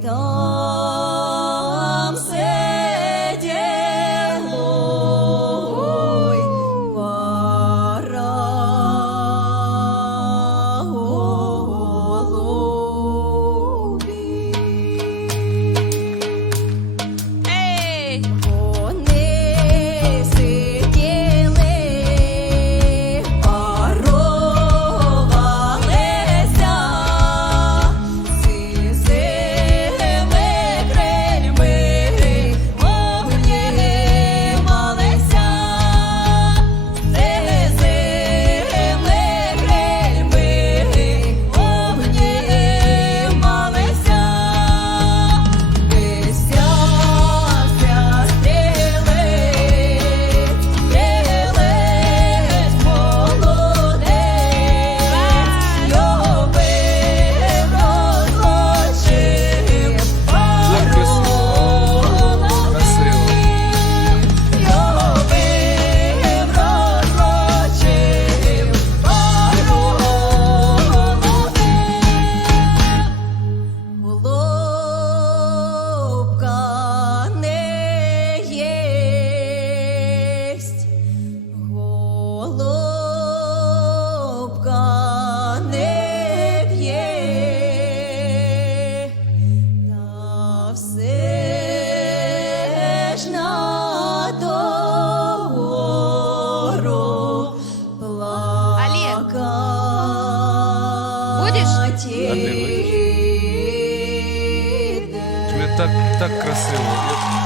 todo. Видиш? Так, так красиво.